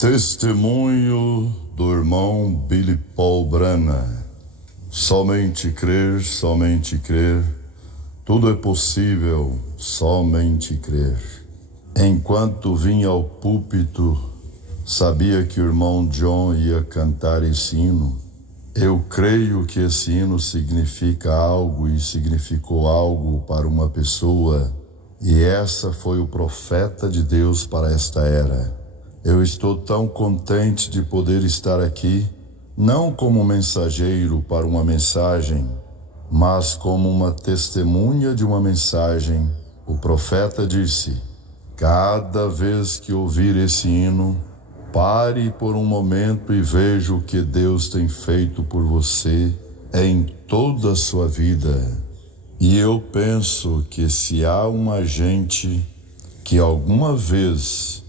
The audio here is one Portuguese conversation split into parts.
Testemunho do irmão Billy Paul Branham. Somente crer, tudo é possível, somente crer. Enquanto vinha ao púlpito, sabia que o irmão John ia cantar esse hino. Eu creio que esse hino significa algo e significou algo para uma pessoa, e essa foi o profeta de Deus para esta era. Eu estou tão contente de poder estar aqui, não como mensageiro para uma mensagem, mas como uma testemunha de uma mensagem. O profeta disse: cada vez que ouvir esse hino, pare por um momento e veja o que Deus tem feito por você em toda a sua vida. E eu penso que se há uma gente que alguma vez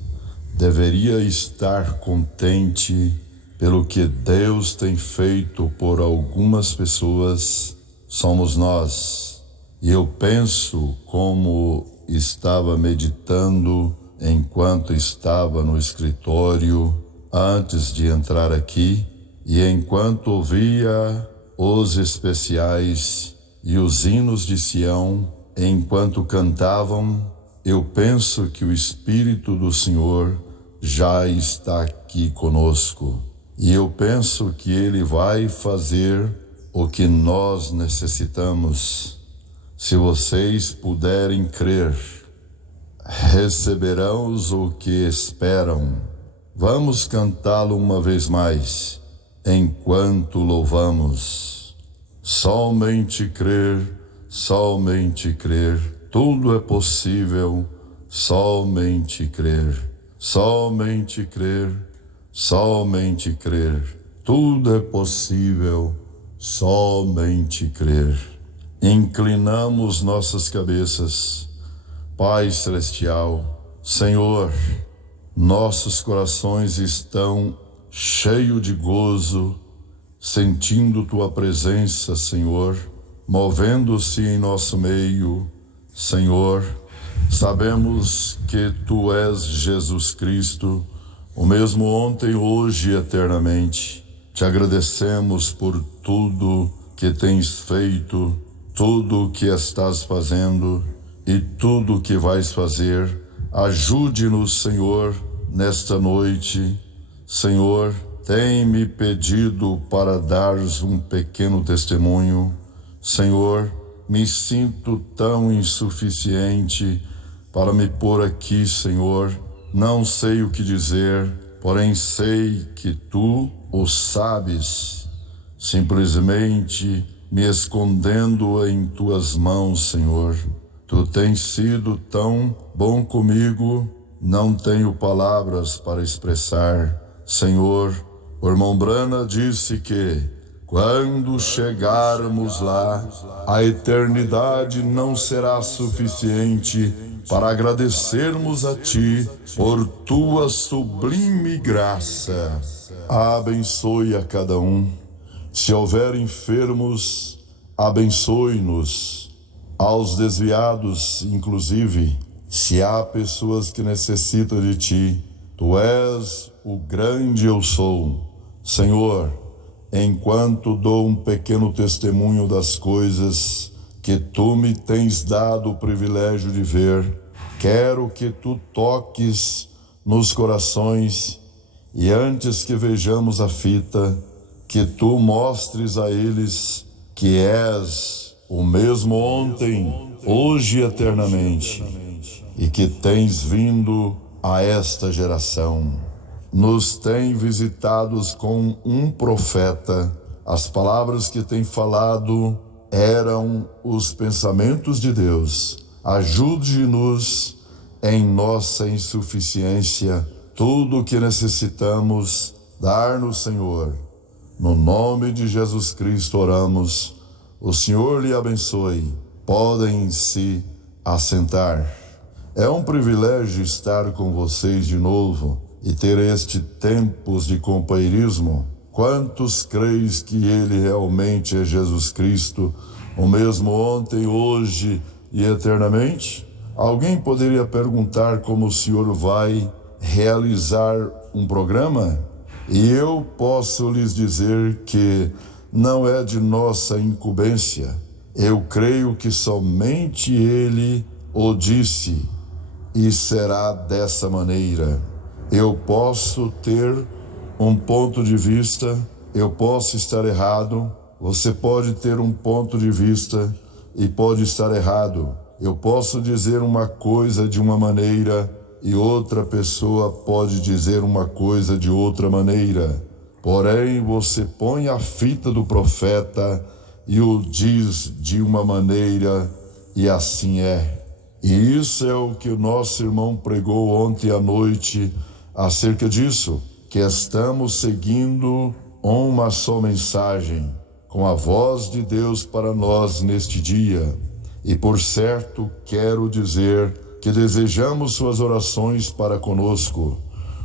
deveria estar contente pelo que Deus tem feito por algumas pessoas, somos nós. E eu penso, como estava meditando enquanto estava no escritório antes de entrar aqui, e enquanto ouvia os especiais e os hinos de Sião, enquanto cantavam, eu penso que o Espírito do Senhor já está aqui conosco. E eu penso que Ele vai fazer o que nós necessitamos. Se vocês puderem crer, receberão o que esperam. Vamos cantá-lo uma vez mais, enquanto louvamos. Somente crer, tudo é possível, somente crer. Somente crer, tudo é possível, somente crer. Inclinamos nossas cabeças. Pai Celestial, Senhor, nossos corações estão cheios de gozo, sentindo Tua presença, Senhor, movendo-se em nosso meio, Senhor. Sabemos que Tu és Jesus Cristo, o mesmo ontem, hoje e eternamente. Te agradecemos por tudo que tens feito, tudo que estás fazendo e tudo que vais fazer. Ajude-nos, Senhor, nesta noite. Senhor, tem-me pedido para dares um pequeno testemunho. Senhor, me sinto tão insuficiente para me pôr aqui, Senhor. Não sei o que dizer, porém sei que Tu o sabes. Simplesmente me escondendo em Tuas mãos, Senhor. Tu tens sido tão bom comigo, não tenho palavras para expressar. Senhor, o irmão Branham disse que quando chegarmos lá, a eternidade não será suficiente para agradecermos a Ti por Tua sublime graça. Abençoe a cada um. Se houver enfermos, abençoe-nos. Aos desviados, inclusive, se há pessoas que necessitam de Ti, Tu és o grande eu sou. Senhor, enquanto dou um pequeno testemunho das coisas que Tu me tens dado o privilégio de ver, quero que Tu toques nos corações e antes que vejamos a fita, que Tu mostres a eles que és o mesmo ontem, hoje e eternamente, e que tens vindo a esta geração. Nos tem visitados com um profeta. As palavras que tem falado eram os pensamentos de Deus. Ajude-nos em nossa insuficiência. Tudo o que necessitamos, dar-nos, Senhor. No nome de Jesus Cristo oramos. O Senhor lhe abençoe. Podem se assentar. É um privilégio estar com vocês de novo e ter este tempos de companheirismo. Quantos creis que Ele realmente é Jesus Cristo, o mesmo ontem, hoje e eternamente? Alguém poderia perguntar como o Senhor vai realizar um programa, e eu posso lhes dizer que não é de nossa incumbência. Eu creio que somente Ele o disse, e será dessa maneira. Eu posso ter um ponto de vista, eu posso estar errado, você pode ter um ponto de vista e pode estar errado. Eu posso dizer uma coisa de uma maneira e outra pessoa pode dizer uma coisa de outra maneira. Porém, você põe a fita do profeta e o diz de uma maneira e assim é. E isso é o que o nosso irmão pregou ontem à noite acerca disso, que estamos seguindo uma só mensagem, com a voz de Deus para nós neste dia. E por certo, quero dizer que desejamos suas orações para conosco.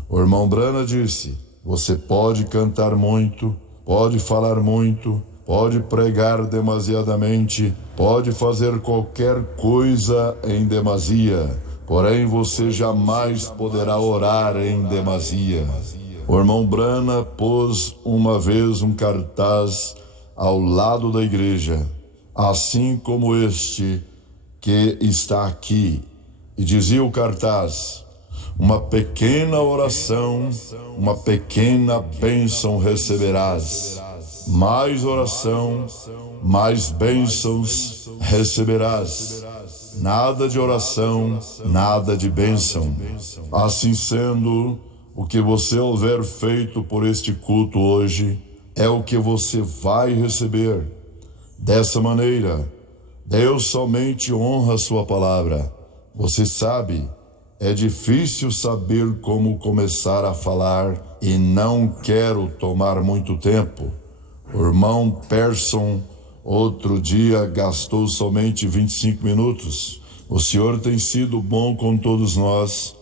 O irmão Brana disse, você pode cantar muito, pode falar muito, pode pregar demasiadamente, pode fazer qualquer coisa em demasia, porém você jamais poderá orar em demasia. O irmão Brana pôs uma vez um cartaz ao lado da igreja, assim como este que está aqui, e dizia o cartaz, uma pequena oração, uma pequena bênção receberás. Mais oração, mais bênçãos receberás. Nada de oração, nada de bênção. Assim sendo, o que você houver feito por este culto hoje é o que você vai receber. Dessa maneira, Deus somente honra a sua palavra. Você sabe, é difícil saber como começar a falar e não quero tomar muito tempo. O irmão Persson, outro dia, gastou somente 25 minutos. O Senhor tem sido bom com todos nós.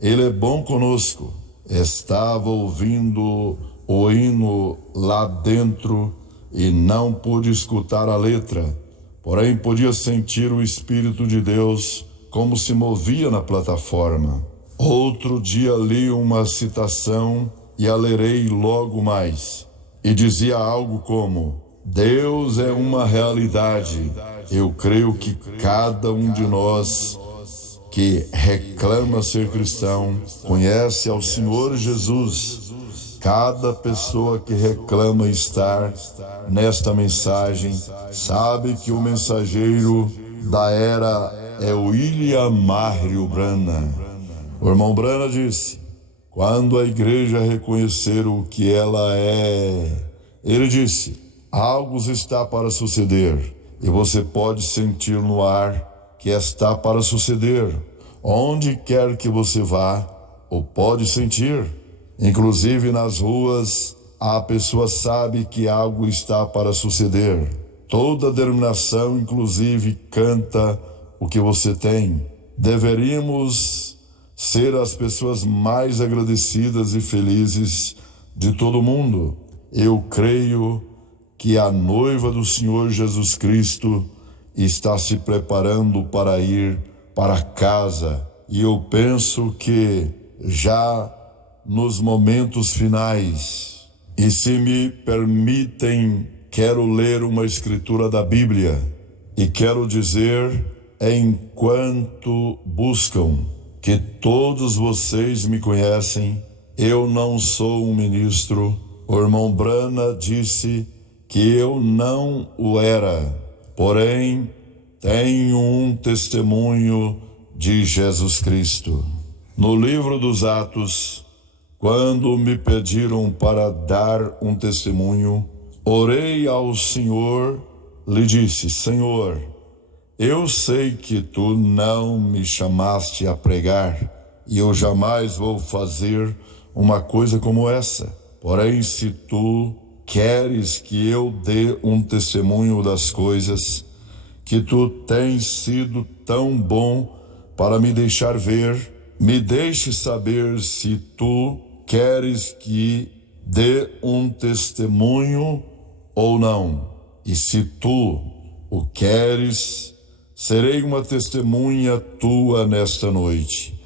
Ele é bom conosco. Estava ouvindo o hino lá dentro e não pude escutar a letra. Porém, podia sentir o Espírito de Deus como se movia na plataforma. Outro dia li uma citação e a lerei logo mais. E dizia algo como, Deus é uma realidade. Eu creio que cada um de nós que reclama ser cristão conhece ao Senhor Jesus. Cada pessoa que reclama estar nesta mensagem sabe que o mensageiro da era é o William Mário Brana. O irmão Brana disse, quando a igreja reconhecer o que ela é, ele disse, algo está para suceder, e você pode sentir no ar que está para suceder. Onde quer que você vá, ou pode sentir. Inclusive nas ruas, a pessoa sabe que algo está para suceder. Toda denominação, inclusive, canta o que você tem. Deveríamos ser as pessoas mais agradecidas e felizes de todo mundo. Eu creio que a noiva do Senhor Jesus Cristo está se preparando para ir para casa. E eu penso que já nos momentos finais, e se me permitem, quero ler uma escritura da Bíblia e quero dizer, enquanto buscam, que todos vocês me conhecem, eu não sou um ministro. O irmão Brana disse que eu não o era, porém tenho um testemunho de Jesus Cristo. No livro dos Atos, quando me pediram para dar um testemunho, orei ao Senhor, lhe disse, Senhor, eu sei que tu não me chamaste a pregar, e eu jamais vou fazer uma coisa como essa. Porém, se tu queres que eu dê um testemunho das coisas que tu tens sido tão bom para me deixar ver, me deixe saber se tu queres que dê um testemunho ou não. E se tu o queres, serei uma testemunha tua nesta noite.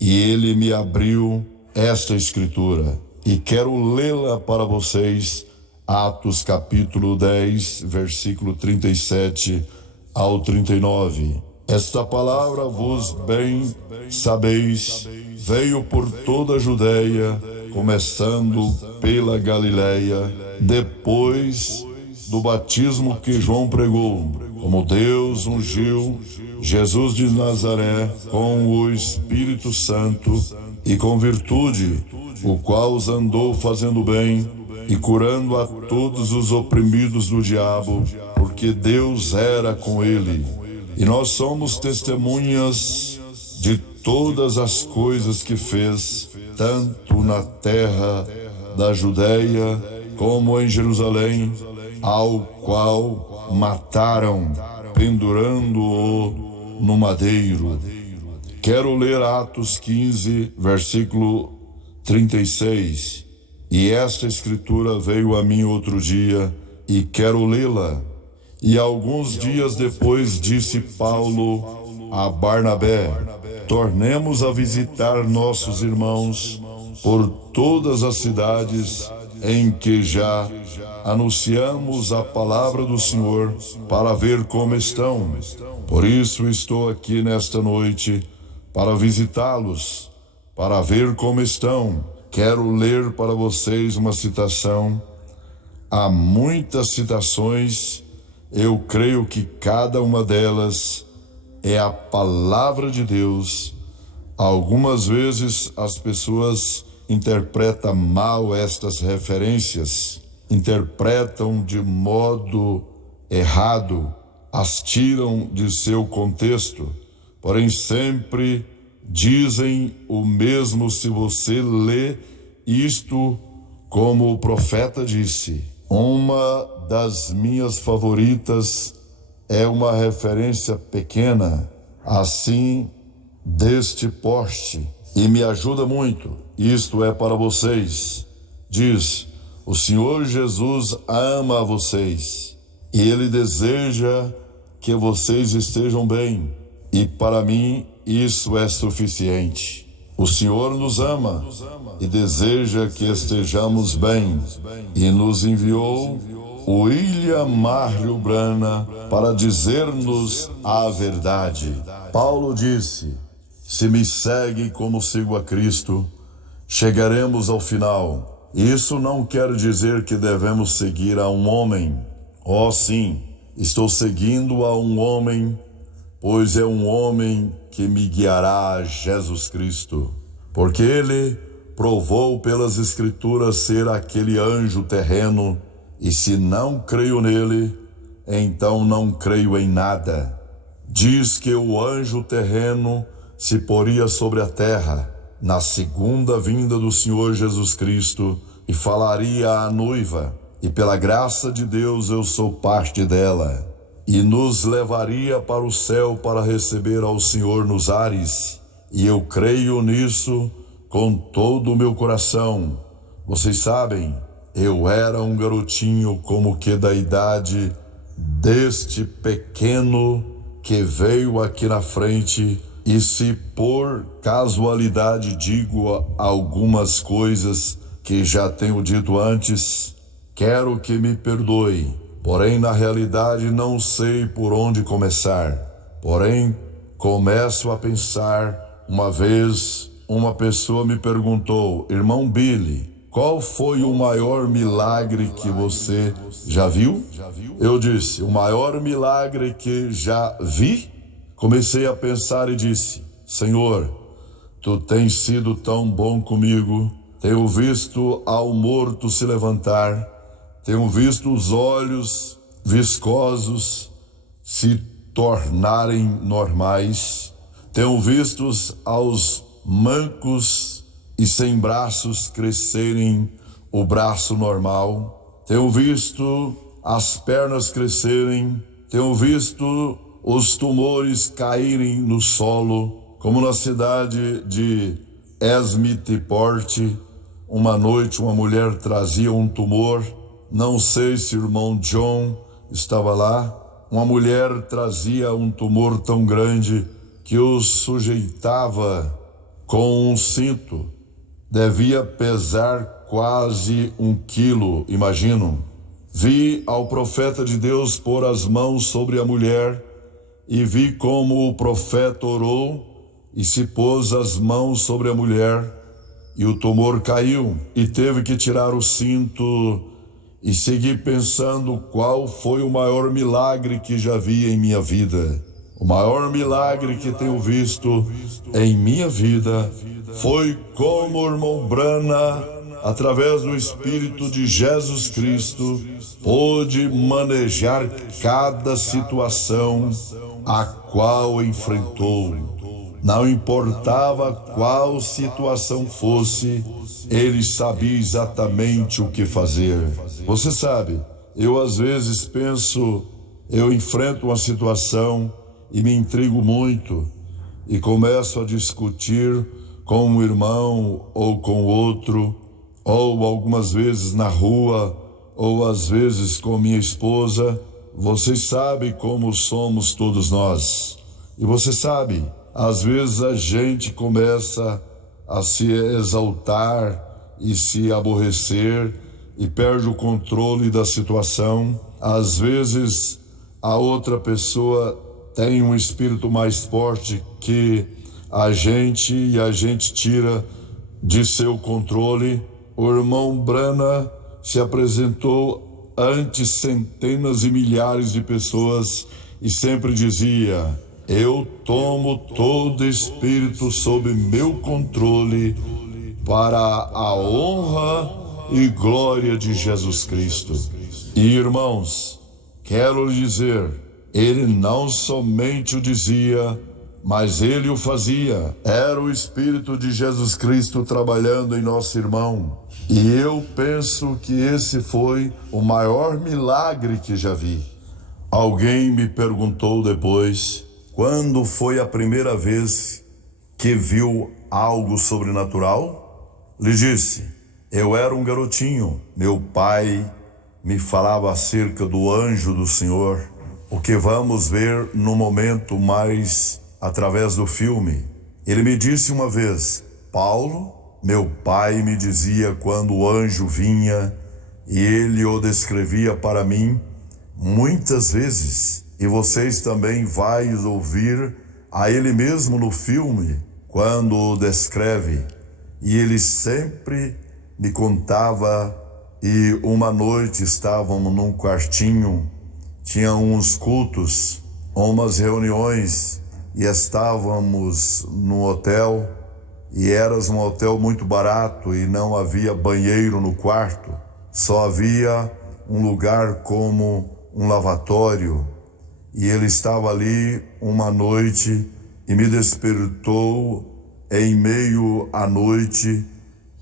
E ele me abriu esta escritura e quero lê-la para vocês. Atos capítulo 10, versículo 37 ao 39. Esta palavra vos bem sabeis, veio por toda a Judéia, começando pela Galiléia, depois do batismo que João pregou, como Deus ungiu Jesus de Nazaré com o Espírito Santo e com virtude, o qual os andou fazendo bem e curando a todos os oprimidos do diabo, porque Deus era com ele. E nós somos testemunhas de todas as coisas que fez, tanto na terra da Judéia como em Jerusalém, ao qual mataram, pendurando-o no madeiro. Quero ler Atos 15, versículo 36. E esta escritura veio a mim outro dia, e quero lê-la. E alguns dias depois disse Paulo a Barnabé: tornemos a visitar nossos irmãos por todas as cidades em que já anunciamos a palavra do Senhor, para ver como estão. Por isso estou aqui nesta noite, para visitá-los, para ver como estão. Quero ler para vocês uma citação. Há muitas citações, eu creio que cada uma delas é a palavra de Deus. Algumas vezes as pessoas interpretam mal estas referências, interpretam de modo errado, as tiram de seu contexto, porém sempre dizem o mesmo se você lê isto como o profeta disse. Uma das minhas favoritas é uma referência pequena, assim, deste porte, e me ajuda muito. Isto é para vocês. Diz: o Senhor Jesus ama vocês e Ele deseja que vocês estejam bem, e para mim isso é suficiente. O Senhor nos ama e deseja que estejamos bem, e nos enviou o William Marley Branham para dizer-nos a verdade. Paulo disse: se me seguem como sigo a Cristo, chegaremos ao final. Isso não quer dizer que devemos seguir a um homem. Oh, sim, estou seguindo a um homem, pois é um homem que me guiará a Jesus Cristo, porque ele provou pelas Escrituras ser aquele anjo terreno, e se não creio nele, então não creio em nada. Diz que o anjo terreno se poria sobre a terra na segunda vinda do Senhor Jesus Cristo e falaria à noiva, e pela graça de Deus eu sou parte dela, e nos levaria para o céu para receber ao Senhor nos ares, e eu creio nisso com todo o meu coração. Vocês sabem, eu era um garotinho como que da idade deste pequeno que veio aqui na frente, e se por casualidade digo algumas coisas que já tenho dito antes, quero que me perdoe. Porém, na realidade, não sei por onde começar. Porém, começo a pensar. Uma vez, uma pessoa me perguntou: irmão Billy, qual foi o maior milagre que você já viu? Eu disse: o maior milagre que já vi? Comecei a pensar e disse: Senhor, tu tens sido tão bom comigo. Tenho visto ao morto se levantar. Tenho visto os olhos viscosos se tornarem normais. Tenho visto aos mancos e sem braços crescerem o braço normal. Tenho visto as pernas crescerem. Tenho visto os tumores caírem no solo, como na cidade de Smithport. Uma noite uma mulher trazia um tumor. Não sei se o irmão John estava lá. Uma mulher trazia um tumor tão grande que o sujeitava com um cinto devia pesar quase 1 quilo, imagino. Vi ao profeta de Deus pôr as mãos sobre a mulher e vi como o profeta orou e se pôs as mãos sobre a mulher e o tumor caiu e teve que tirar o cinto e segui pensando qual foi o maior milagre que já vi em minha vida. O maior milagre que tenho visto em minha vida foi como o irmão Brana, através do Espírito de Jesus Cristo, pôde manejar cada situação a qual enfrentou. Não importava qual situação fosse, ele sabia exatamente o que fazer. Você sabe, eu às vezes penso, eu enfrento uma situação e me intrigo muito e começo a discutir com um irmão ou com outro, ou algumas vezes na rua, ou às vezes com minha esposa. Vocês sabem como somos todos nós. E você sabe, às vezes a gente começa a se exaltar e se aborrecer e perde o controle da situação. Às vezes a outra pessoa tem um espírito mais forte que a gente e a gente tira de seu controle. O irmão Brana se apresentou ante centenas e milhares de pessoas e sempre dizia: eu tomo todo espírito sob meu controle para a honra e glória de Jesus Cristo. E irmãos, quero lhe dizer, ele não somente o dizia, mas ele o fazia. Era o Espírito de Jesus Cristo trabalhando em nosso irmão. E eu penso que esse foi o maior milagre que já vi. Alguém me perguntou depois, quando foi a primeira vez que viu algo sobrenatural? Lhe disse, eu era um garotinho, meu pai me falava acerca do anjo do Senhor, o que vamos ver no momento mais através do filme. Ele me disse uma vez, Paulo, meu pai me dizia quando o anjo vinha e ele o descrevia para mim muitas vezes. E vocês também vai ouvir a ele mesmo no filme, quando o descreve. E ele sempre me contava, e uma noite estávamos num quartinho, tinha uns cultos, umas reuniões, e estávamos no hotel, e era um hotel muito barato, e não havia banheiro no quarto, só havia um lugar como um lavatório. E ele estava ali uma noite e me despertou em meio à noite,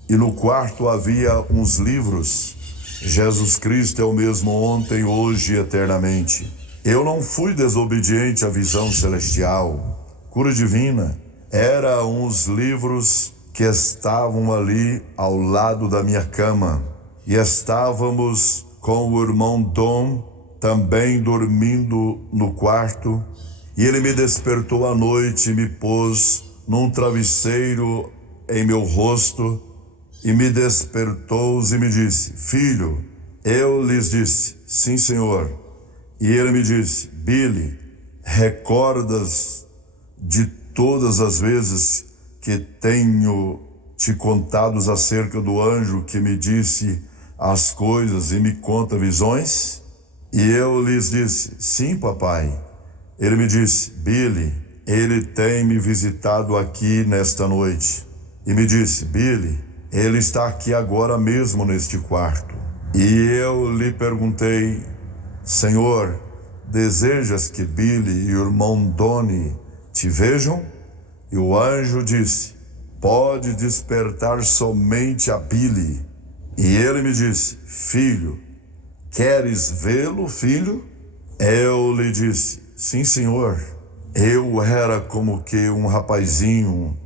e no quarto havia uns livros. Jesus Cristo é o mesmo ontem, hoje e eternamente. Eu não fui desobediente à visão celestial, cura divina. Eram uns livros que estavam ali ao lado da minha cama. E estávamos com o irmão Dom também dormindo no quarto, e ele me despertou à noite e me pôs num travesseiro em meu rosto, e me despertou e me disse, filho, eu lhes disse, sim senhor. E ele me disse, Billy, recordas de todas as vezes que tenho te contado acerca do anjo que me disse as coisas e me conta visões? E eu lhes disse, sim, papai. Ele me disse, Billy, ele tem me visitado aqui nesta noite. E me disse, Billy, ele está aqui agora mesmo neste quarto. E eu lhe perguntei, Senhor, desejas que Billy e o irmão Donnie te vejam? E o anjo disse, pode despertar somente a Billy. E ele me disse, filho, queres vê-lo, filho? Eu lhe disse, sim, senhor. Eu era como que um rapazinho,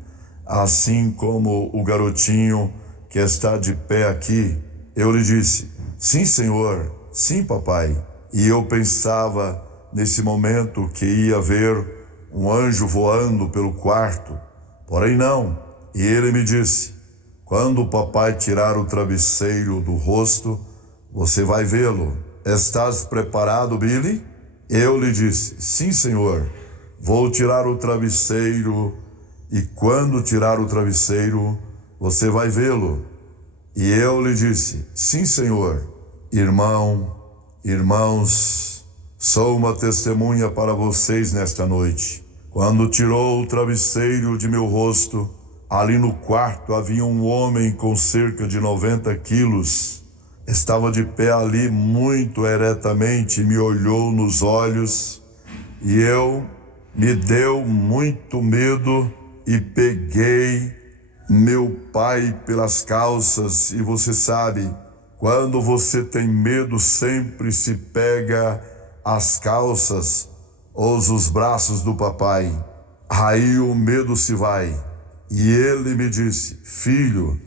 assim como o garotinho que está de pé aqui. Eu lhe disse, sim, senhor, sim, papai. E eu pensava nesse momento que ia ver um anjo voando pelo quarto. Porém não. E ele me disse, Quando o papai tirar o travesseiro do rosto, você vai vê-lo. Estás preparado, Billy? Eu lhe disse, sim, senhor. Vou tirar o travesseiro e quando tirar o travesseiro, você vai vê-lo. E eu lhe disse, sim, senhor. Irmãos, sou uma testemunha para vocês nesta noite. Quando tirou o travesseiro de meu rosto, ali no quarto havia um homem com cerca de 90 quilos. Estava de pé ali muito eretamente e me olhou nos olhos e me deu muito medo e peguei meu pai pelas calças. E você sabe, quando você tem medo sempre se pega as calças ou os braços do papai. Aí o medo se vai. E ele me disse, filho,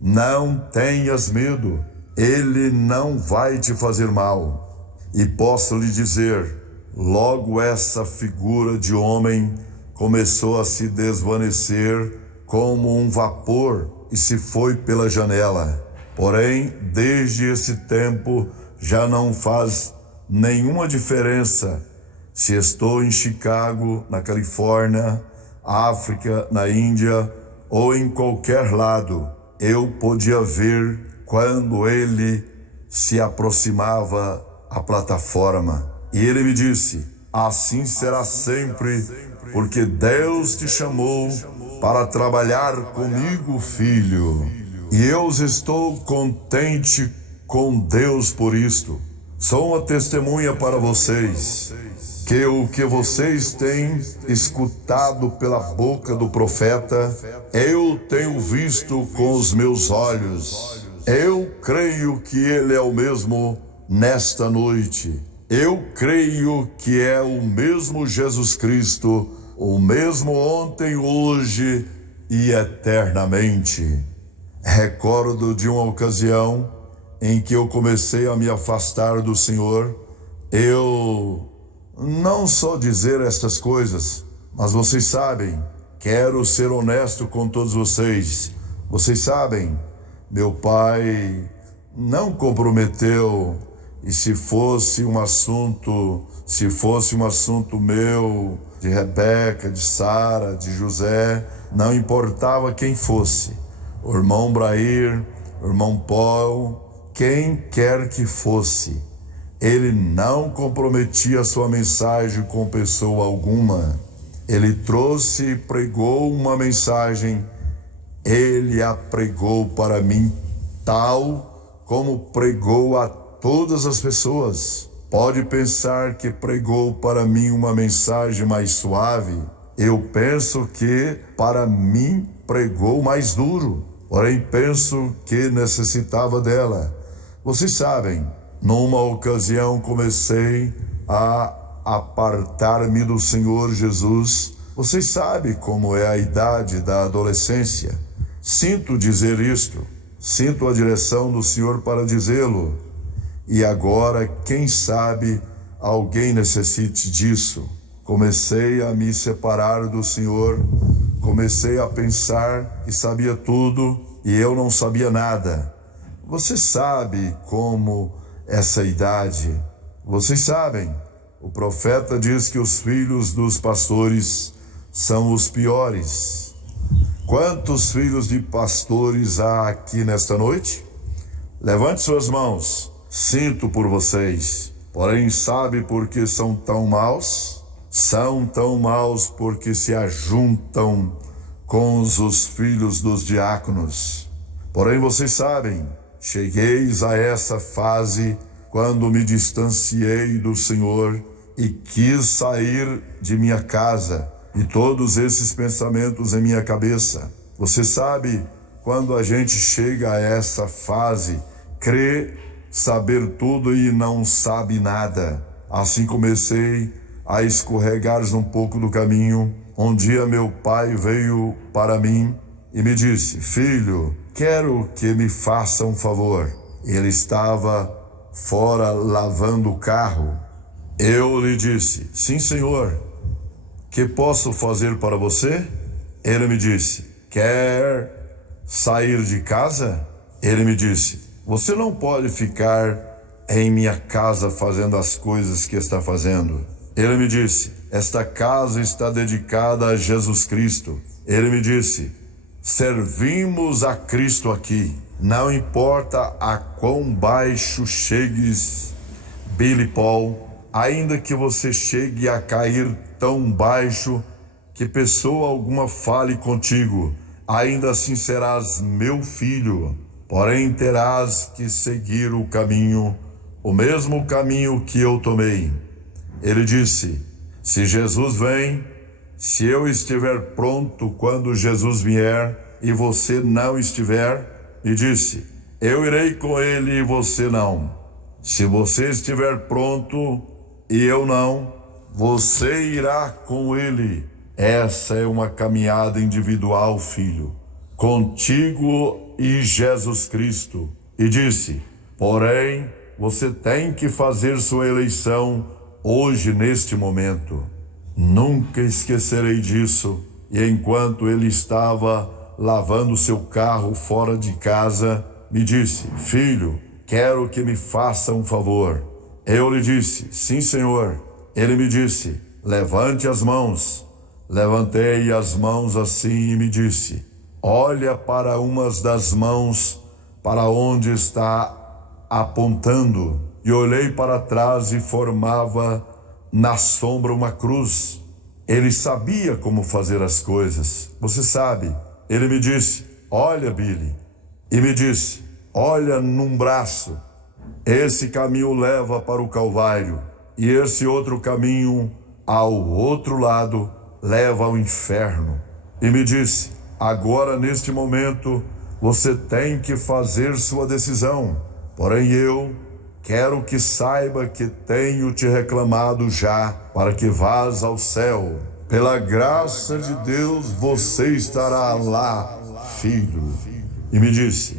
não tenhas medo, ele não vai te fazer mal. E posso lhe dizer, logo essa figura de homem começou a se desvanecer como um vapor e se foi pela janela. Porém, desde esse tempo já não faz nenhuma diferença se estou em Chicago, na Califórnia, África, na Índia ou em qualquer lado. Eu podia ver quando ele se aproximava à plataforma. E ele me disse, assim será sempre, porque Deus te chamou para trabalhar comigo, filho. E eu estou contente com Deus por isto. Sou uma testemunha para vocês, que o que vocês têm escutado pela boca do profeta, eu tenho visto com os meus olhos. Eu creio que ele é o mesmo nesta noite. Eu creio que é o mesmo Jesus Cristo, o mesmo ontem, hoje e eternamente. Recordo de uma ocasião em que eu comecei a me afastar do Senhor. Eu não só dizer estas coisas, mas vocês sabem, quero ser honesto com todos vocês. Vocês sabem, meu pai não comprometeu, e se fosse um assunto meu, de Rebeca, de Sara, de José, não importava quem fosse, o irmão Brair, o irmão Paul, quem quer que fosse, ele não comprometia sua mensagem com pessoa alguma. Ele trouxe e pregou uma mensagem, ele a pregou para mim tal como pregou a todas as pessoas. Pode pensar que pregou para mim uma mensagem mais suave. Eu penso que para mim pregou mais duro, porém penso que necessitava dela. Vocês sabem, numa ocasião comecei a apartar-me do Senhor Jesus. Vocês sabem como é a idade da adolescência. Sinto dizer isto, sinto a direção do Senhor para dizê-lo. E agora, quem sabe, alguém necessite disso. Comecei a me separar do Senhor, comecei a pensar que sabia tudo e eu não sabia nada. Você sabe como essa idade, vocês sabem, o profeta diz que os filhos dos pastores são os piores. Quantos filhos de pastores há aqui nesta noite? Levante suas mãos. Sinto por vocês, porém sabe por que são tão maus? São tão maus porque se ajuntam com os filhos dos diáconos. Porém vocês sabem, chegueis a essa fase quando me distanciei do Senhor e quis sair de minha casa e todos esses pensamentos em minha cabeça. Você sabe, quando a gente chega a essa fase, crê saber tudo e não sabe nada. Assim comecei a escorregar um pouco do caminho. Um dia meu pai veio para mim e me disse, filho, quero que me faça um favor. Ele estava fora lavando o carro. Eu lhe disse, sim, senhor, que posso fazer para você? Ele me disse, quer sair de casa? Ele me disse: você não pode ficar em minha casa fazendo as coisas que está fazendo. Ele me disse: esta casa está dedicada a Jesus Cristo. Ele me disse: servimos a Cristo aqui. Não importa a quão baixo chegues, Billy Paul, ainda que você chegue a cair tão baixo que pessoa alguma fale contigo, ainda assim serás meu filho. Porém terás que seguir o caminho, o mesmo caminho que eu tomei. Ele disse: se Jesus vem, se eu estiver pronto quando Jesus vier e você não estiver, e disse: eu irei com ele e você não. Se você estiver pronto e eu não, você irá com ele. Essa é uma caminhada individual, filho, contigo e Jesus Cristo. E disse: porém, você tem que fazer sua eleição hoje, neste momento. Nunca esquecerei disso. E enquanto ele estava lavando seu carro fora de casa, me disse: filho, quero que me faça um favor. Eu lhe disse: sim, senhor. Ele me disse: levante as mãos. Levantei as mãos assim e me disse: olha para umas das mãos para onde está apontando. E olhei para trás e formava na sombra uma cruz. Ele sabia como fazer as coisas. Você sabe. Ele me disse: olha, Billy. E me disse: olha num braço. Esse caminho leva para o Calvário. E esse outro caminho, ao outro lado, leva ao inferno. E me disse: agora, neste momento, você tem que fazer sua decisão. Porém eu quero que saiba que tenho te reclamado já, para que vás ao céu. Pela graça de Deus, você estará lá, filho. E me disse: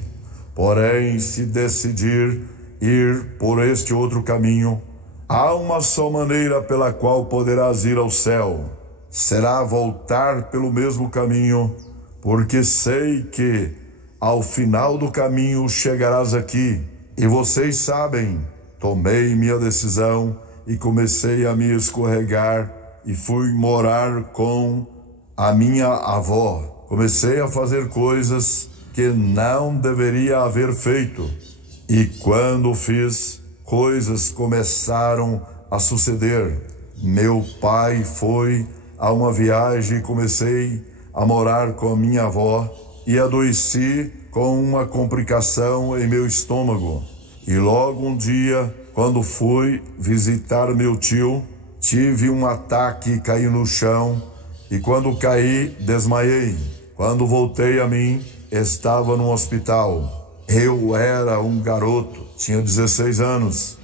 porém, se decidir ir por este outro caminho, há uma só maneira pela qual poderás ir ao céu. Será voltar pelo mesmo caminho, porque sei que ao final do caminho chegarás aqui. E vocês sabem, tomei minha decisão e comecei a me escorregar e fui morar com a minha avó. Comecei a fazer coisas que não deveria haver feito. E quando fiz, coisas começaram a suceder. Meu pai foi a uma viagem e comecei a morar com a minha avó e adoeci com uma complicação em meu estômago. E logo um dia, quando fui visitar meu tio, tive um ataque e caí no chão. E quando caí, desmaiei. Quando voltei a mim, estava no hospital. Eu era um garoto, tinha 16 anos.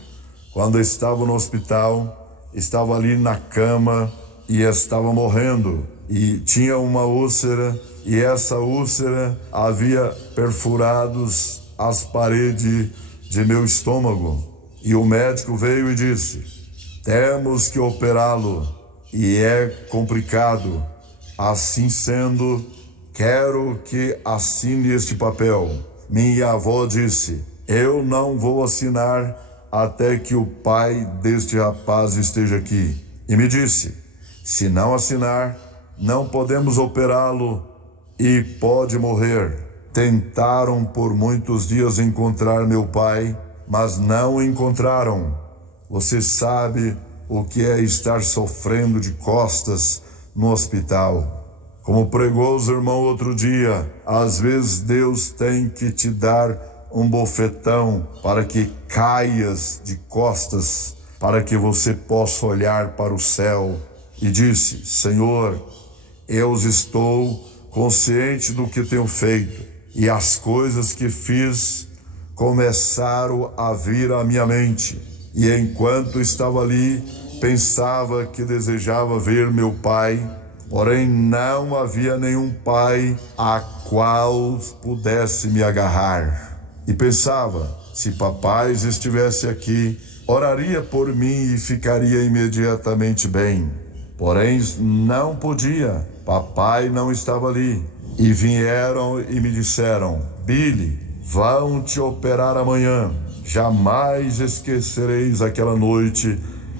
Quando estava no hospital, estava ali na cama e estava morrendo. E tinha uma úlcera, e essa úlcera havia perfurados as paredes de meu estômago. E o médico veio e disse: temos que operá-lo, e é complicado. Assim sendo, quero que assine este papel. Minha avó disse: eu não vou assinar até que o pai deste rapaz esteja aqui. E me disse: se não assinar, não podemos operá-lo e pode morrer. Tentaram por muitos dias encontrar meu pai, mas não o encontraram. Você sabe o que é estar sofrendo de costas no hospital. Como pregou os irmãos outro dia, às vezes Deus tem que te dar um bofetão para que caias de costas, para que você possa olhar para o céu. E disse: Senhor, eu estou consciente do que tenho feito, e as coisas que fiz começaram a vir à minha mente. E enquanto estava ali, pensava que desejava ver meu pai, porém não havia nenhum pai a qual pudesse me agarrar. E pensava: se papai estivesse aqui, oraria por mim e ficaria imediatamente bem. Porém não podia, papai não estava ali. E vieram e me disseram: Billy, vão te operar amanhã. Jamais esquecereis aquela noite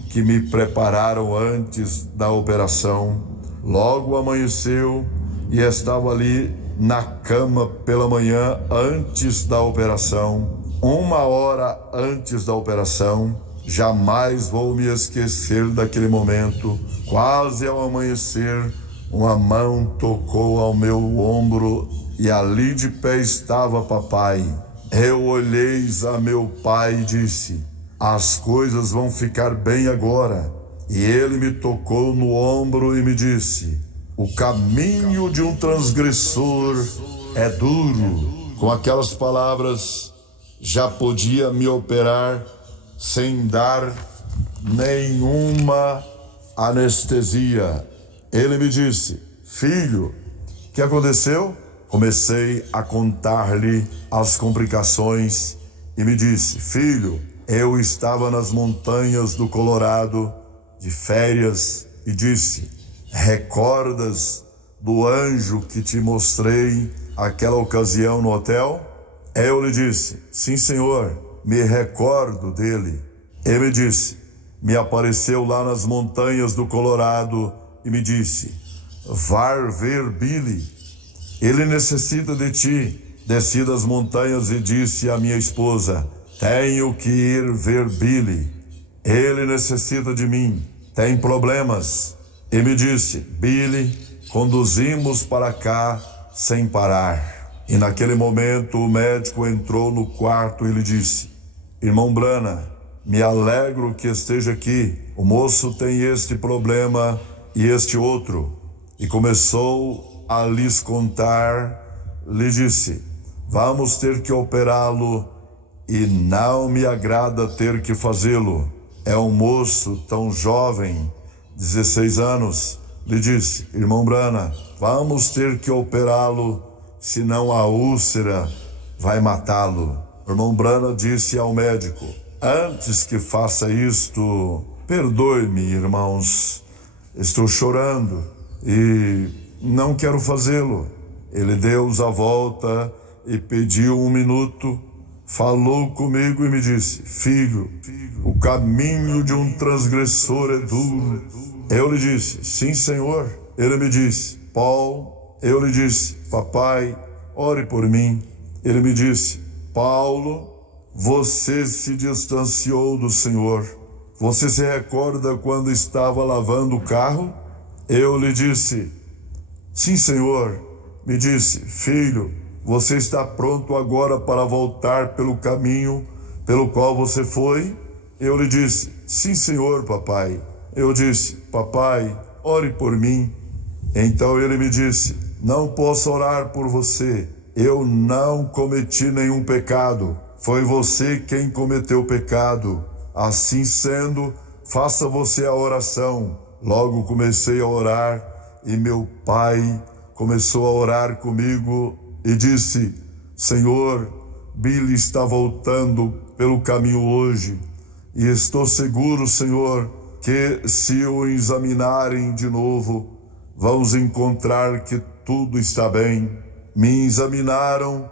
que me prepararam antes da operação. Logo amanheceu e estava ali na cama pela manhã antes da operação, 1 hora antes da operação. Jamais vou me esquecer daquele momento. Quase ao amanhecer, uma mão tocou ao meu ombro e ali de pé estava papai. Eu olhei a meu pai e disse: as coisas vão ficar bem agora. E ele me tocou no ombro e me disse: o caminho de um transgressor é duro. Com aquelas palavras, já podia me operar sem dar nenhuma anestesia. Ele me disse: filho, o que aconteceu? Comecei a contar-lhe as complicações e me disse: filho, eu estava nas montanhas do Colorado de férias e disse: recordas do anjo que te mostrei aquela ocasião no hotel? Eu lhe disse: sim, senhor, me recordo dele. Ele me disse: me apareceu lá nas montanhas do Colorado e me disse: vá ver Billy, ele necessita de ti. Desci das montanhas e disse à minha esposa: tenho que ir ver Billy, ele necessita de mim, tem problemas. E me disse: Billy, conduzimos para cá sem parar. E naquele momento o médico entrou no quarto e lhe disse: irmão Brana, me alegro que esteja aqui, o moço tem este problema e este outro. E começou a lhes contar. Lhe disse: vamos ter que operá-lo e não me agrada ter que fazê-lo. É um moço tão jovem, 16 anos. Lhe disse: irmão Brana, vamos ter que operá-lo, senão a úlcera vai matá-lo. O irmão Brana disse ao médico: antes que faça isto, perdoe-me, irmãos, estou chorando e não quero fazê-lo. Ele deu a volta e pediu 1 minuto, falou comigo e me disse: filho, o caminho de um transgressor é duro. Eu lhe disse: sim, senhor. Ele me disse: Paulo. Eu lhe disse: papai, ore por mim. Ele me disse: Paulo, você se distanciou do Senhor. Você se recorda quando estava lavando o carro? Eu lhe disse: sim, senhor. Me disse: filho, você está pronto agora para voltar pelo caminho pelo qual você foi? Eu lhe disse: sim, senhor, papai. Eu disse: papai, ore por mim. Então ele me disse: não posso orar por você. Eu não cometi nenhum pecado. Foi você quem cometeu o pecado. Assim sendo, faça você a oração. Logo comecei a orar e meu pai começou a orar comigo e disse: Senhor, Billy está voltando pelo caminho hoje e estou seguro, Senhor, que se o examinarem de novo, vamos encontrar que tudo está bem. Me examinaram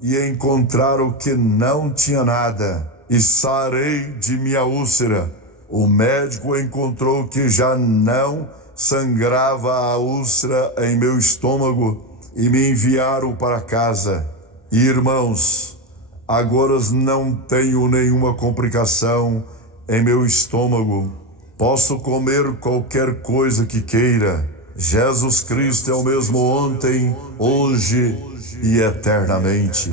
e encontraram que não tinha nada e sarei de minha úlcera. O médico encontrou que já não sangrava a úlcera em meu estômago e me enviaram para casa. E, irmãos, agora não tenho nenhuma complicação em meu estômago. Posso comer qualquer coisa que queira. Jesus Cristo é o mesmo ontem, hoje e eternamente.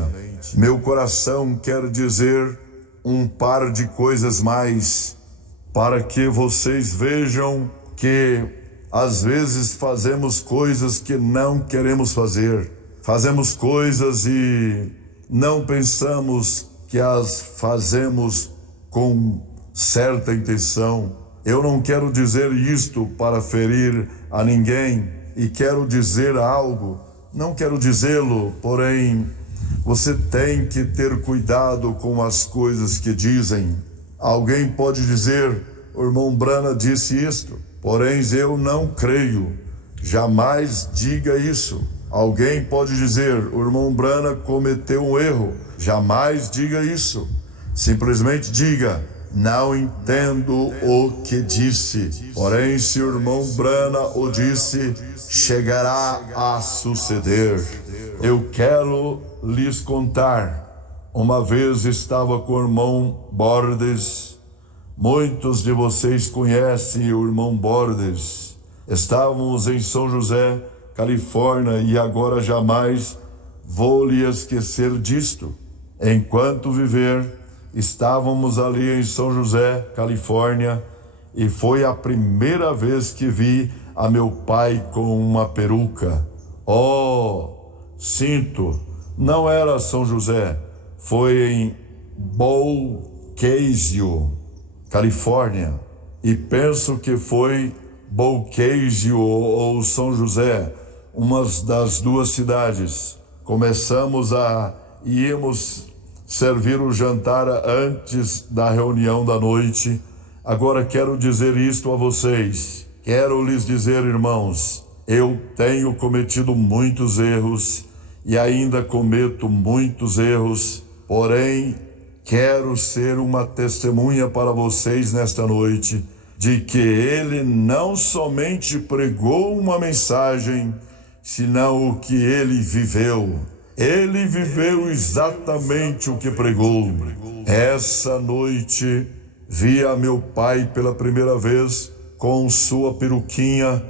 Meu coração quer dizer um par de coisas mais, para que vocês vejam que às vezes fazemos coisas que não queremos fazer. Fazemos coisas e não pensamos que as fazemos com certa intenção. Eu não quero dizer isto para ferir a ninguém e quero dizer algo. Não quero dizê-lo, porém, você tem que ter cuidado com as coisas que dizem. Alguém pode dizer: o irmão Brana disse isto, porém eu não creio. Jamais diga isso. Alguém pode dizer, o irmão Brana cometeu um erro. Jamais diga isso. Simplesmente diga, não entendo o que disse. Porém, se o irmão Brana o disse, chegará a suceder. Eu quero lhes contar. Uma vez estava com o irmão Bordes. Muitos de vocês conhecem o irmão Bordes. Estávamos em São José, Califórnia, e agora jamais vou lhe esquecer disto. Enquanto viver, estávamos ali em São José, Califórnia, e foi a primeira vez que vi a meu pai com uma peruca. Oh, sinto, não era São José, foi em Bocasia, Califórnia, e penso que foi Bocasia ou São José, uma das duas cidades. Começamos íamos servir o jantar antes da reunião da noite. Agora quero dizer isto a vocês. Quero lhes dizer, irmãos, eu tenho cometido muitos erros e ainda cometo muitos erros, porém quero ser uma testemunha para vocês nesta noite de que ele não somente pregou uma mensagem, senão o que ele viveu. Ele viveu exatamente o que pregou. Essa noite vi a meu pai pela primeira vez com sua peruquinha.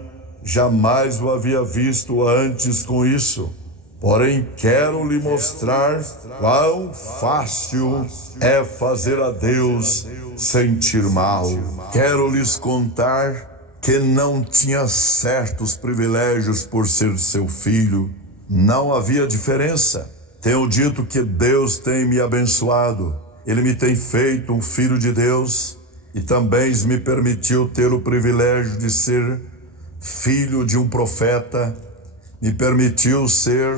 Jamais o havia visto antes com isso. Porém, quero lhe mostrar quão fácil é fazer a Deus sentir mal. Quero lhes contar que não tinha certos privilégios por ser seu filho. Não havia diferença. Tenho dito que Deus tem me abençoado. Ele me tem feito um filho de Deus e também me permitiu ter o privilégio de ser filho de um profeta. Me permitiu ser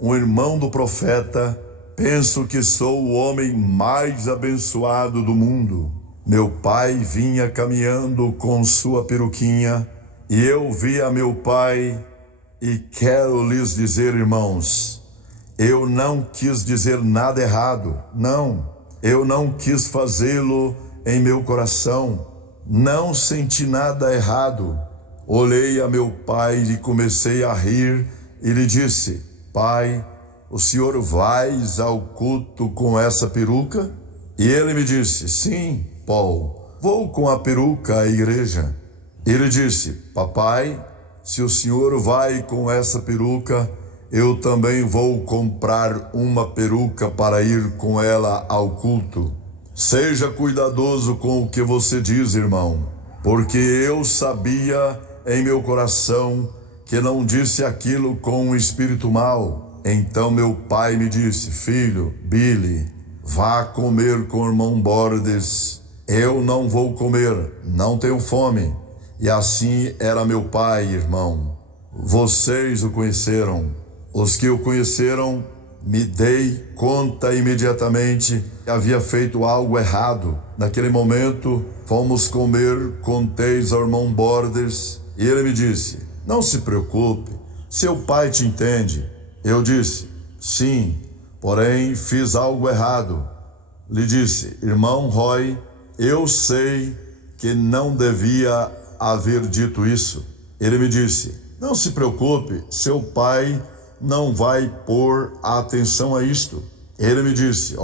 um irmão do profeta. Penso que sou o homem mais abençoado do mundo. Meu pai vinha caminhando com sua peruquinha e eu via meu pai. E quero lhes dizer, irmãos, eu não quis dizer nada errado, não. Eu não quis fazê-lo em meu coração, não senti nada errado. Olhei a meu pai e comecei a rir e lhe disse, pai, o senhor vai ao culto com essa peruca? E ele me disse, sim, Paul, vou com a peruca à igreja. Ele disse, papai, se o senhor vai com essa peruca, eu também vou comprar uma peruca para ir com ela ao culto. Seja cuidadoso com o que você diz, irmão, porque eu sabia em meu coração que não disse aquilo com um espírito mau. Então meu pai me disse, filho, Billy, vá comer com o irmão Bordes. Eu não vou comer, não tenho fome. E assim era meu pai, irmão. Vocês o conheceram. Os que o conheceram, me dei conta imediatamente que havia feito algo errado. Naquele momento, fomos comer, contei ao irmão Bordes, e ele me disse, não se preocupe, seu pai te entende. Eu disse, sim, porém fiz algo errado. Lhe disse, irmão Roy, eu sei que não devia haver dito isso. Ele me disse, não se preocupe, seu pai não vai pôr atenção a isto. Ele me disse,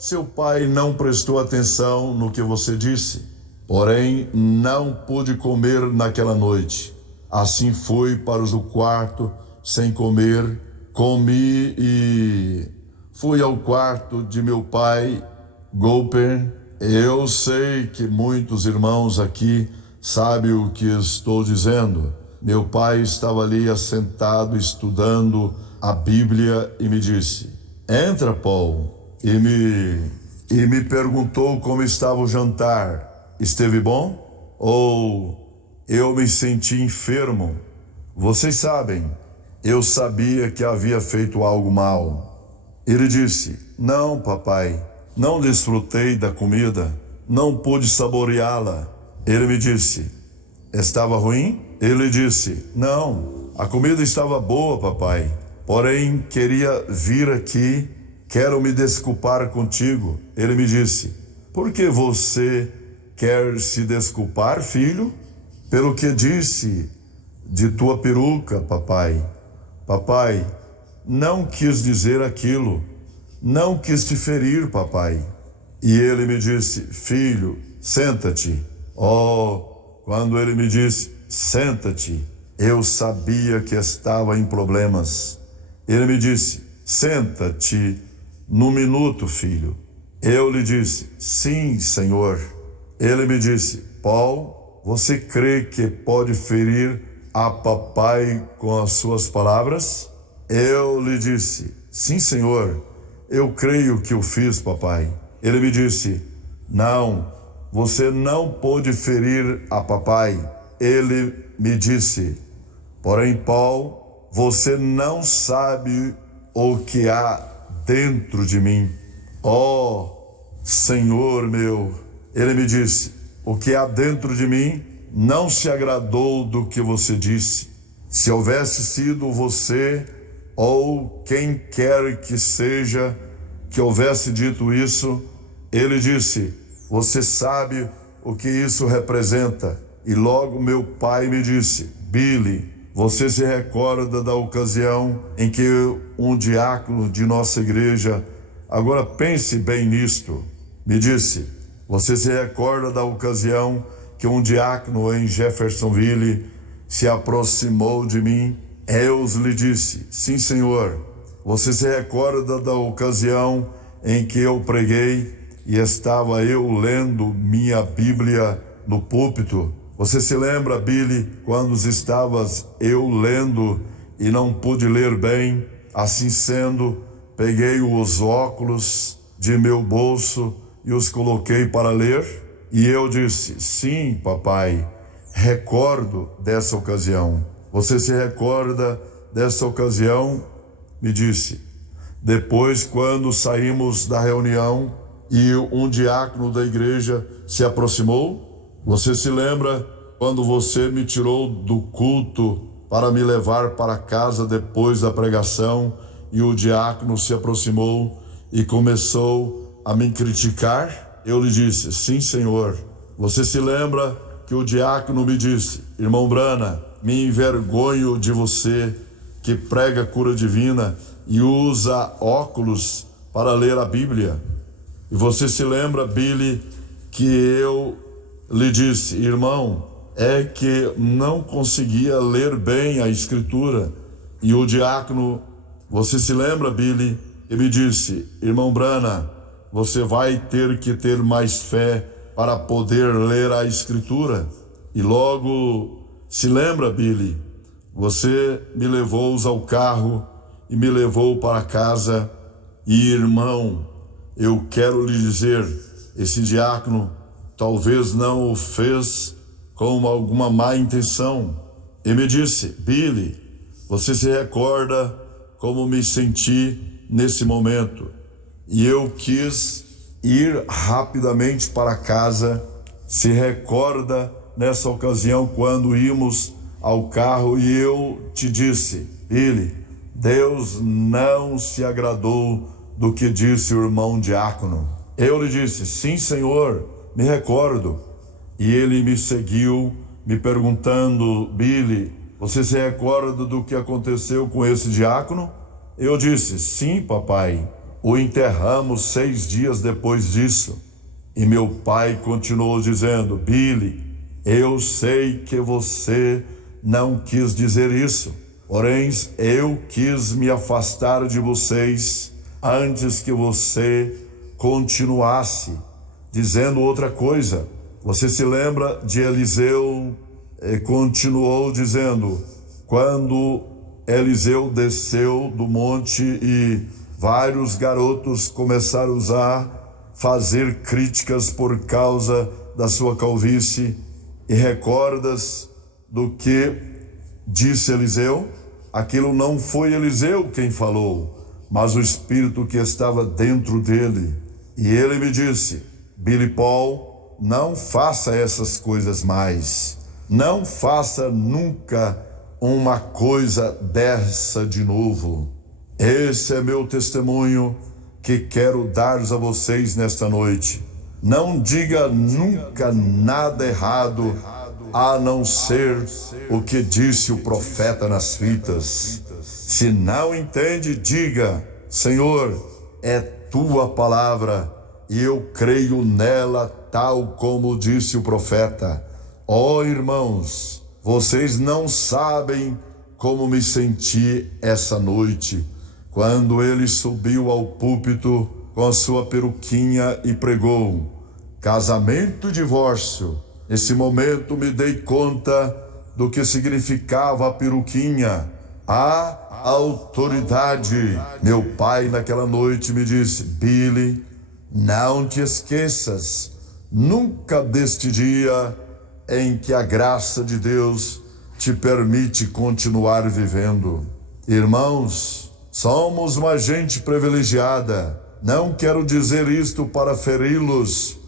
seu pai não prestou atenção no que você disse. Porém, não pude comer naquela noite. Assim fui para o quarto sem comer, comi e fui ao quarto de meu pai, Golper. Eu sei que muitos irmãos aqui sabem o que estou dizendo. Meu pai estava ali assentado estudando a Bíblia e me disse, entra, Paul, e me perguntou como estava o jantar. Esteve bom? Ou eu me senti enfermo? Vocês sabem, eu sabia que havia feito algo mal. Ele disse, não, papai, não desfrutei da comida, não pude saboreá-la. Ele me disse, estava ruim? Ele disse, não, A comida estava boa, papai, porém queria vir aqui, quero me desculpar contigo. Ele me disse: por que você quer se desculpar, filho? Pelo que disse de tua peruca, papai. Papai, não quis dizer aquilo, não quis te ferir, papai. E ele me disse: filho, senta-te. Oh, quando ele me disse: senta-te, eu sabia que estava em problemas. Ele me disse: senta-te num minuto, filho. Eu lhe disse: sim, Senhor. Ele me disse: Paul, você crê que pode ferir a papai com as suas palavras? Eu lhe disse: sim, Senhor, eu creio que o fiz, papai. Ele me disse: não, você não pode ferir a papai. Ele me disse: porém, Paul, você não sabe o que há dentro de mim. Oh, Senhor meu, ele me disse: o que há dentro de mim não se agradou do que você disse. Se houvesse sido você ou quem quer que seja que houvesse dito isso, ele disse: você sabe o que isso representa. E logo meu pai me disse: Billy, você se recorda da ocasião em que um diácono de nossa igreja, agora pense bem nisto, me disse: você se recorda da ocasião que um diácono em Jeffersonville se aproximou de mim? Eu lhe disse: sim, Senhor. Você se recorda da ocasião em que eu preguei e estava eu lendo minha Bíblia no púlpito? Você se lembra, Billy, quando estavas eu lendo e não pude ler bem? Assim sendo, peguei os óculos de meu bolso e os coloquei para ler? E eu disse: sim, papai, recordo dessa ocasião. Você se recorda dessa ocasião? Me disse. Depois, quando saímos da reunião e um diácono da igreja se aproximou? Você se lembra quando você me tirou do culto para me levar para casa depois da pregação e o diácono se aproximou e começou a me criticar? Eu lhe disse: sim, Senhor. Você se lembra que o diácono me disse: irmão Brana, me envergonho de você que prega cura divina e usa óculos para ler a Bíblia. E você se lembra, Billy, que eu lhe disse: irmão, é que não conseguia ler bem a escritura. E o diácono, você se lembra, Billy, e me disse: irmão Brana, você vai ter que ter mais fé para poder ler a escritura. E logo, se lembra, Billy, você me levou ao carro e me levou para casa. E irmão, eu quero lhe dizer, esse diácono talvez não o fez com alguma má intenção. E me disse: Billy, você se recorda como me senti nesse momento? E eu quis ir rapidamente para casa. Se recorda nessa ocasião quando íamos ao carro e eu te disse: Billy, Deus não se agradou do que disse o irmão diácono. Eu lhe disse: sim, Senhor, me recordo. E ele me seguiu, me perguntando: Billy, você se recorda do que aconteceu com esse diácono? Eu disse: sim, papai, o enterramos 6 dias depois disso. E meu pai continuou dizendo: Billy, eu sei que você não quis dizer isso, porém eu quis me afastar de vocês antes que você continuasse dizendo outra coisa. Você se lembra de Eliseu? Continuou dizendo: quando Eliseu desceu do monte e vários garotos começaram a fazer críticas por causa da sua calvície. E recordas do que disse Eliseu? Aquilo não foi Eliseu quem falou, mas o Espírito que estava dentro dele. E ele me disse: Billy Paul, não faça essas coisas mais. Não faça nunca uma coisa dessa de novo. Esse é meu testemunho que quero dar a vocês nesta noite. Não diga nunca nada errado, a não ser o que disse o profeta nas fitas. Se não entende, diga: Senhor, é tua palavra e eu creio nela tal como disse o profeta. Ó irmãos, vocês não sabem como me senti essa noite, quando ele subiu ao púlpito com a sua peruquinha e pregou: casamento e divórcio. Nesse momento me dei conta do que significava a peruquinha, a autoridade. Meu pai naquela noite me disse: Billy, não te esqueças nunca deste dia em que a graça de Deus te permite continuar vivendo. Irmãos, somos uma gente privilegiada. Não quero dizer isto para feri-los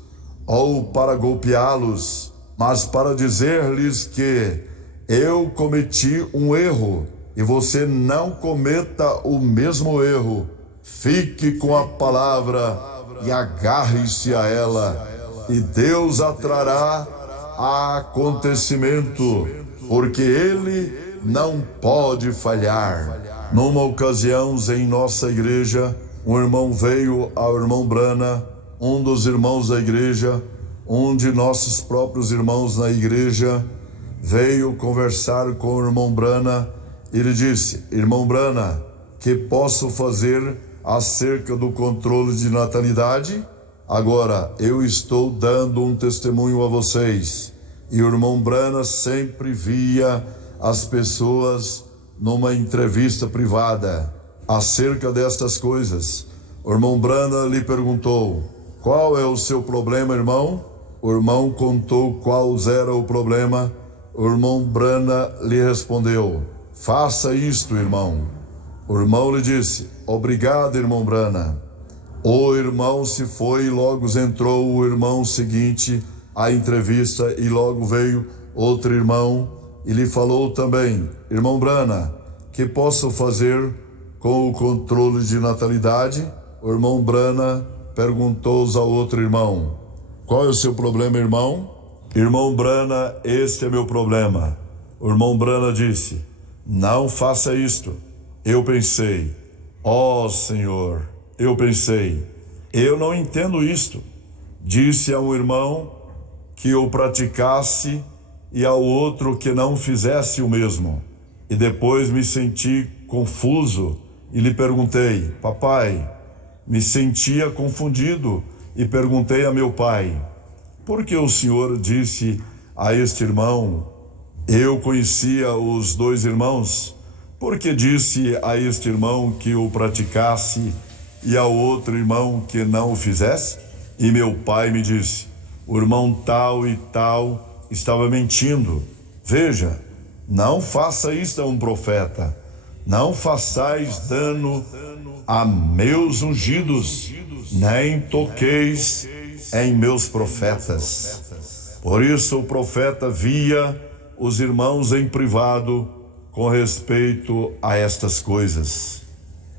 ou para golpeá-los, mas para dizer-lhes que eu cometi um erro e você não cometa o mesmo erro. Fique com a palavra e agarre-se a ela, e Deus atrará acontecimento, porque Ele não pode falhar. Numa ocasião em nossa igreja, um irmão veio ao irmão Brana, um dos irmãos da igreja, um de nossos próprios irmãos na igreja, veio conversar com o irmão Brana. Ele disse: irmão Brana, que posso fazer acerca do controle de natalidade? Agora, eu estou dando um testemunho a vocês. E o irmão Brana sempre via as pessoas numa entrevista privada acerca destas coisas. O irmão Brana lhe perguntou: qual é o seu problema, irmão? O irmão contou qual era o problema. O irmão Brana lhe respondeu: faça isto, irmão. O irmão lhe disse: obrigado, irmão Brana. O irmão se foi e logo entrou o irmão seguinte à entrevista, e logo veio outro irmão e lhe falou também: irmão Brana, que posso fazer com o controle de natalidade? O irmão Brana perguntou ao outro irmão: qual é o seu problema, irmão? Irmão Brana, este é meu problema. O irmão Brana disse: não faça isto. Eu pensei: ó Senhor, eu pensei, eu não entendo isto. Disse a um irmão que o praticasse e ao outro que não fizesse o mesmo. E depois me senti confuso e lhe perguntei: papai, me sentia confundido e perguntei a meu pai: por que o senhor disse a este irmão? Eu conhecia os dois irmãos. Por que disse a este irmão que o praticasse e ao outro irmão que não o fizesse? E meu pai me disse: o irmão tal e tal estava mentindo. Veja, não faça isto a um profeta. Não façais dano a meus ungidos, nem toqueis em meus profetas. Por isso o profeta via os irmãos em privado com respeito a estas coisas.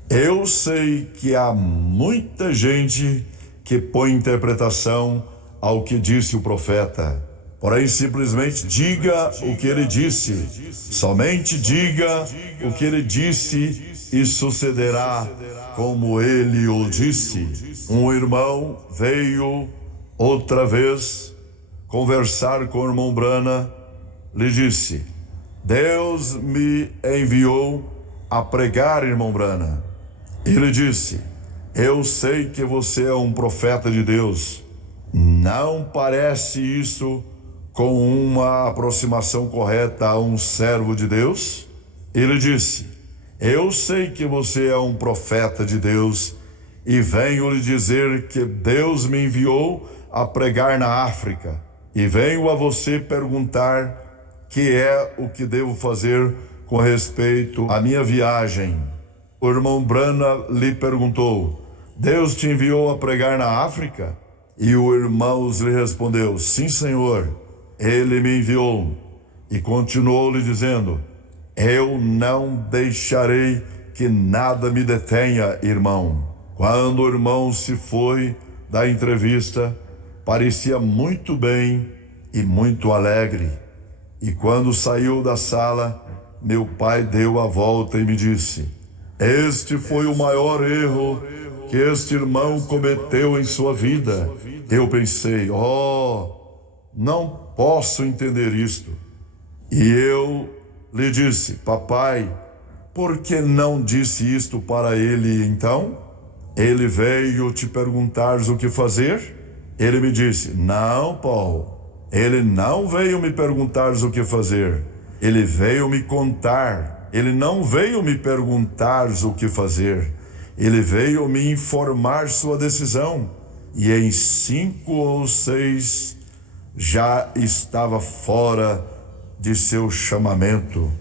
Eu sei que há muita gente que põe interpretação ao que disse o profeta. Porém, simplesmente diga o que ele disse. Somente diga o que ele disse e sucederá como ele o disse. Um irmão veio outra vez conversar com o irmão Brana. Lhe disse: Deus me enviou a pregar, irmão Brana. Ele disse: eu sei que você é um profeta de Deus. Não parece isso com uma aproximação correta a um servo de Deus? Ele disse: eu sei que você é um profeta de Deus e venho lhe dizer que Deus me enviou a pregar na África. E venho a você perguntar que é o que devo fazer com respeito à minha viagem. O irmão Brana lhe perguntou: Deus te enviou a pregar na África? E o irmão lhe respondeu: sim, Senhor, ele me enviou. E continuou lhe dizendo: Eu não deixarei que nada me detenha, irmão. Quando o irmão se foi da entrevista, parecia muito bem e muito alegre. E quando saiu da sala, meu pai deu a volta e me disse: este foi o maior erro que este irmão cometeu em sua vida. Eu pensei: não posso entender isto. E eu lhe disse: papai, por que não disse isto para ele então? Ele veio te perguntar o que fazer? Ele me disse: não, Paulo, ele não veio me perguntar o que fazer. Ele veio me contar. Ele não veio me perguntar o que fazer. Ele veio me informar sua decisão. E em 5 ou 6 já estava fora de seu chamamento,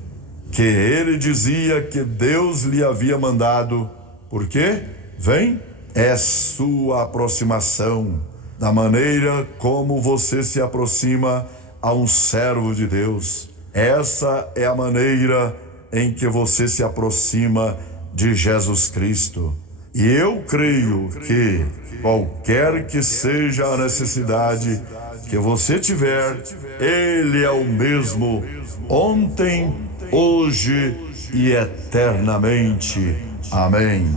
que ele dizia que Deus lhe havia mandado. Por quê? Vem, é sua aproximação, da maneira como você se aproxima a um servo de Deus. Essa é a maneira em que você se aproxima de Jesus Cristo. E eu creio que qualquer que seja a necessidade que você tiver, Ele é o mesmo, ontem, hoje e eternamente. Amém.